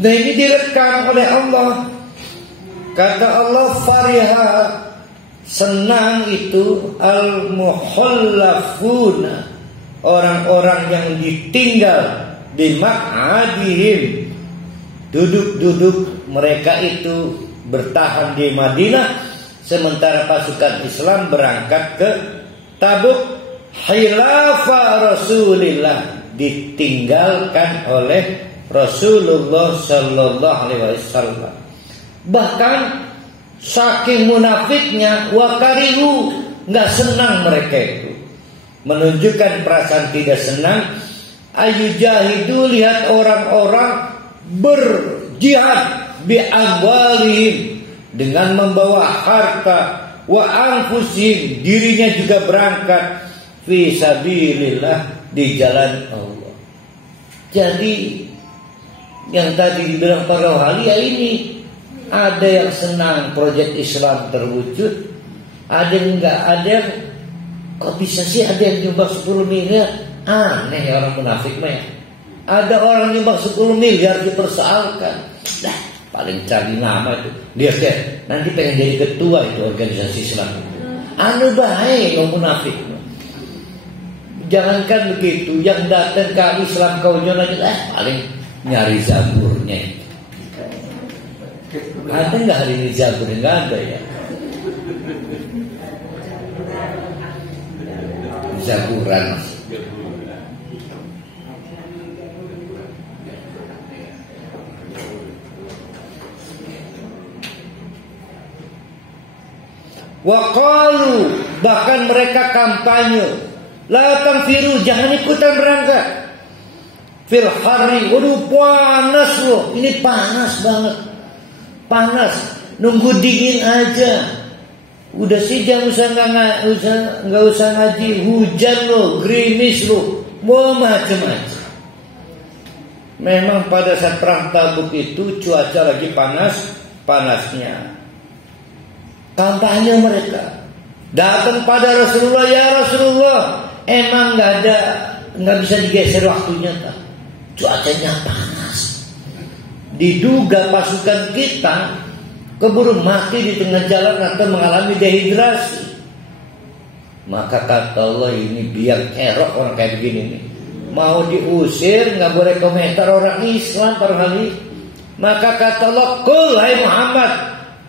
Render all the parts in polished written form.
Nah ini direkam oleh Allah. Kata Allah, fariha, senang itu al-mukhallafuna, orang-orang yang ditinggal di maq'adihim, duduk-duduk mereka itu bertahan di Madinah sementara pasukan Islam berangkat ke Tabuk. Khilafa Rasulillah, ditinggalkan oleh Rasulullah sallallahu alaihi wasallam. Bahkan saking munafiknya, wakarihu, nggak senang mereka itu, menunjukkan perasaan tidak senang. Ayujahidu, lihat orang-orang berjihad bi amwalihim, dengan membawa harta, wa anfusihim, dirinya juga berangkat fi sabilillah, di jalan Allah. Jadi yang tadi dibilang para wali ya ini, ada yang senang proyek Islam terwujud, ada yang enggak, ada yang kok bisa sih ada yang nyumbang 10 miliar, aneh ya orang munafik mah. Ada orang nyumbang 10 miliar dipersoalkan, dah paling cari nama itu. Lihat deh, nanti pengen jadi ketua itu organisasi Islam. Anu baik orang munafik. Jangankan begitu, yang datang ke Islam kaunya aja paling nyari zaburnya. Ada nggak hari ini zabur? Nggak ada ya. Zaburan. Waqalu, bahkan mereka kampanye, la tanfiru, jangan ikutan berangkat. Fil hari, waduh panas loh, ini panas banget. Panas, nunggu dingin aja. Udah sih jangan nggak usah ngaji, hujan loh, gerimis loh, mau macam-macam. Memang pada saat perang Tabuk itu cuaca lagi panasnya. Kampanye mereka datang pada Rasulullah, ya Rasulullah, emang nggak bisa digeser waktunya kan? Cuacanya panas. Diduga pasukan kita keburu mati di tengah jalan atau mengalami dehidrasi. Maka kata Allah, ini biar kerok orang kayak begini nih. Mau diusir nggak boleh komentar orang Islam barangkali. Maka kata Allah, qul hai Muhammad,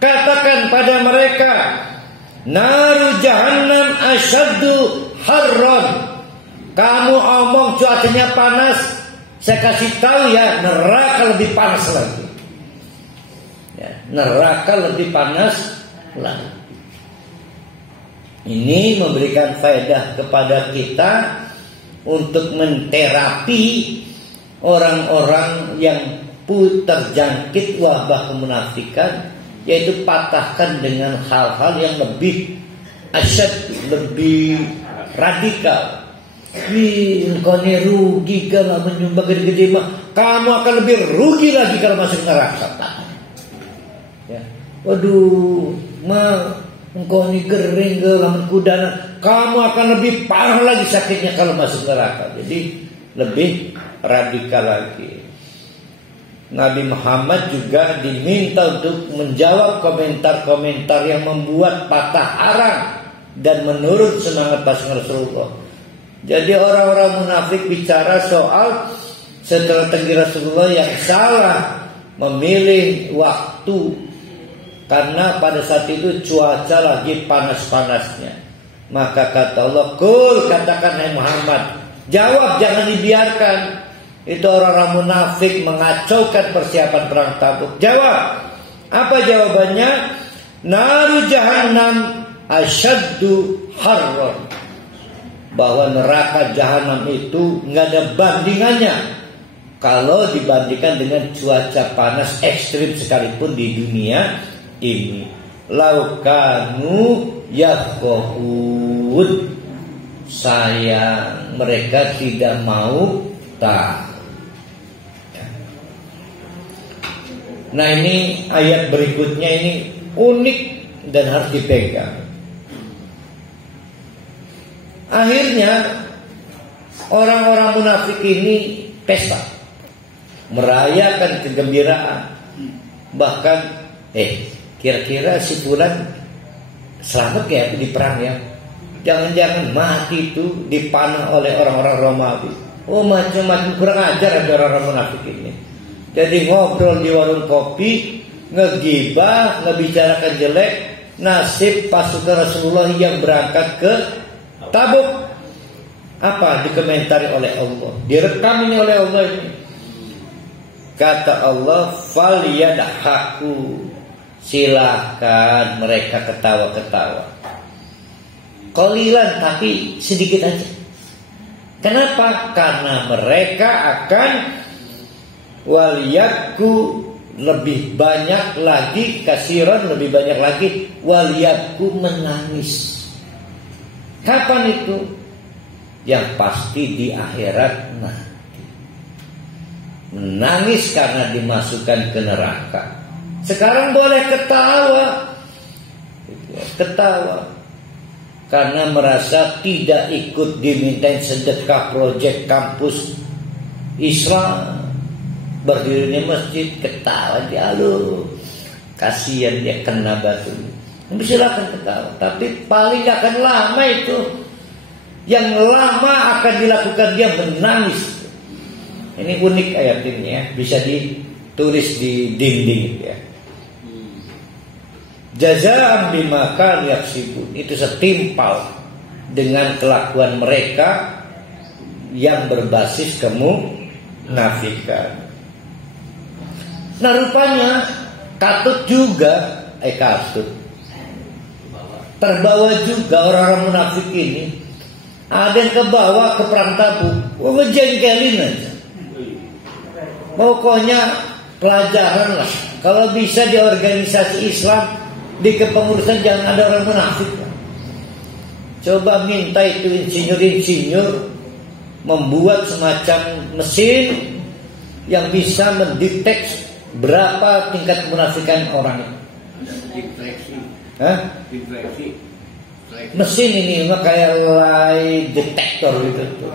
katakan pada mereka, naru jahannam asyaddu harron. Kamu omong cuacanya panas, saya kasih tahu ya, neraka lebih panas lagi. Ya, neraka lebih panas lagi. Ini memberikan faedah kepada kita untuk menterapi orang-orang yang terjangkit wabah kemunafikan, yaitu patahkan dengan hal-hal yang lebih asyad, lebih radikal. Engkau ini rugi kalau menyumbang gede-gede mah, kamu akan lebih rugi lagi kalau masuk neraka. Ya. Waduh, engkau ini kering ke laman kudana, kamu akan lebih parah lagi sakitnya kalau masuk neraka. Jadi lebih radikal lagi. Nabi Muhammad juga diminta untuk menjawab komentar-komentar yang membuat patah arang dan menurut semangat pasukan Rasulullah. Jadi orang-orang munafik bicara soal strategi Rasulullah yang salah memilih waktu, karena pada saat itu cuaca lagi panas-panasnya. Maka kata Allah, qul, katakan hai Muhammad, jawab, jangan dibiarkan itu orang-orang munafik mengacaukan persiapan perang Tabuk. Jawab. Apa jawabannya? Naru jahannam asyaddu harron. Bahwa neraka jahanam itu nggak ada bandingannya kalau dibandingkan dengan cuaca panas ekstrim sekalipun di dunia ini. Laukanu yafqahun, sayang mereka tidak mau tahu. Nah ini ayat berikutnya ini unik dan harus dipegang. Akhirnya orang-orang munafik ini pesta. merayakan kegembiraan. Bahkan kira-kira si fulan selamat ya di perang ya. Jangan-jangan mati itu dipanah oleh orang-orang Romawi. Oh, macam-macam, kurang ajar ada orang-orang munafik ini. Jadi ngobrol di warung kopi, ngegibah, ngebicarakan jelek nasib pasukan Rasulullah yang berangkat ke Tabuk. Apa dikomentari oleh Allah? Direkam ini oleh Allah ini. Kata Allah, "Falyadhaku." Silakan mereka ketawa-ketawa. Qalilan, tapi sedikit aja. Kenapa? Karena mereka akan waliyakku lebih banyak lagi, kasiran lebih banyak lagi, waliyakku menangis. Kapan itu? Yang pasti di akhirat nanti. Menangis karena dimasukkan ke neraka. Sekarang boleh ketawa. Ketawa karena merasa tidak ikut dimintain sedekah proyek kampus Islam, berdirinya masjid, ketawa dia, lu kasihan dia kena batu. Silakan ketawa, tapi paling gak akan lama itu. Yang lama akan dilakukan dia menangis. Ini unik ayat ini ya, bisa ditulis di dinding ya. Jazaan bima kanu yaksibun, itu setimpal dengan kelakuan mereka yang berbasis kemunafikan. Nah, rupanya katut juga terbawa juga orang-orang munafik ini. Ada yang kebawa ke perang Tabuk, ngejengkelin aja. Pokoknya pelajaran lah. Kalau bisa di organisasi Islam, di kepengurusan jangan ada orang munafik. Coba minta itu insinyur-insinyur membuat semacam mesin yang bisa mendeteksi berapa tingkat kemunafikan orang itu. Mesin ini kayak lie detector gitu,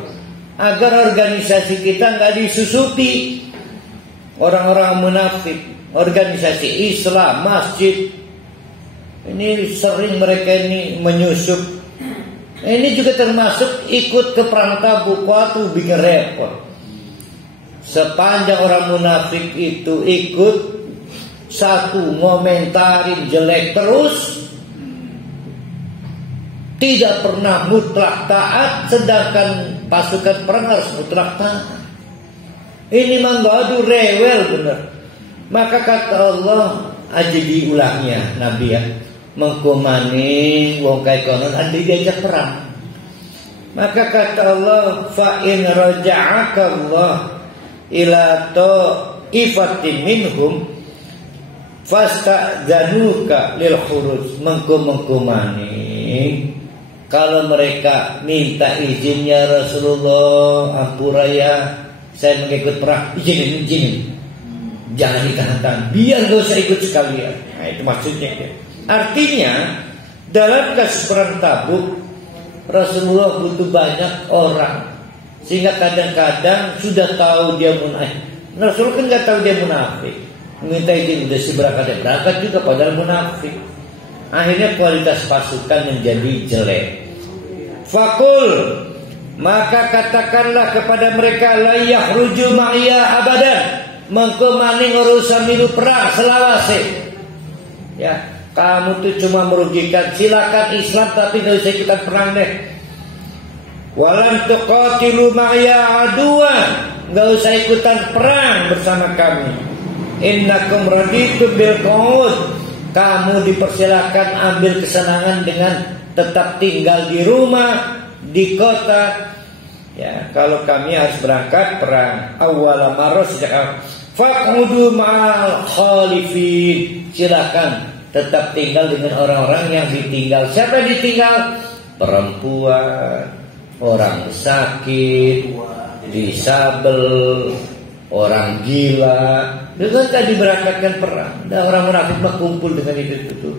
agar organisasi kita nggak disusupi orang-orang munafik. Organisasi Islam, masjid, ini sering mereka ini menyusup. Ini juga termasuk ikut ke perang Tabuk. Waktu bikin repot. Sepanjang orang munafik itu ikut, satu ngomentarin jelek terus, tidak pernah mutlak taat, sedangkan pasukan perang harus mutlak taat. Ini manggadu rewel bener. Maka kata Allah, aja diulangnya Nabi ya, mengkumani wong kaya konon andi diajak perang. Maka kata Allah, fa in raja'aka Allah ila ta'ifatin minhum fasta'zanuka lil khuruj. Mengkumani kalau mereka minta izinnya Rasulullah, ampura ya, saya mengikut perang, izinin. Jangan ditahan-tahan, biar gak usah ikut sekalian. Nah, itu maksudnya ya. Artinya dalam kasus perang Tabuk, Rasulullah butuh banyak orang, sehingga kadang-kadang sudah tahu dia munafik. Rasulullah kan gak tahu dia munafik, minta izin udah berangkat juga padahal munafik. Akhirnya kualitas pasukan menjadi jelek. Fakul, maka katakanlah kepada mereka, la yakhruju ma'iya abadan, mengkemani urusan milu perang selawase. Ya, kamu tuh cuma merugikan. Silakan Islam tapi gak usah ikutan perang deh. Walam tuqatilu ma'iya aduan, gak usah ikutan perang bersama kami. Innakum raditum bil qu'ud, kamu dipersilakan ambil kesenangan dengan tetap tinggal di rumah, di kota. Ya, kalau kami harus berangkat perang awal marah sejak faq'udu ma'al khalifin, silakan tetap tinggal dengan orang-orang yang ditinggal. Siapa yang ditinggal? Perempuan, orang sakit, disabel, orang gila. Dengan tadi berangkatkan perang. Dan orang munafik kumpul dengan itu.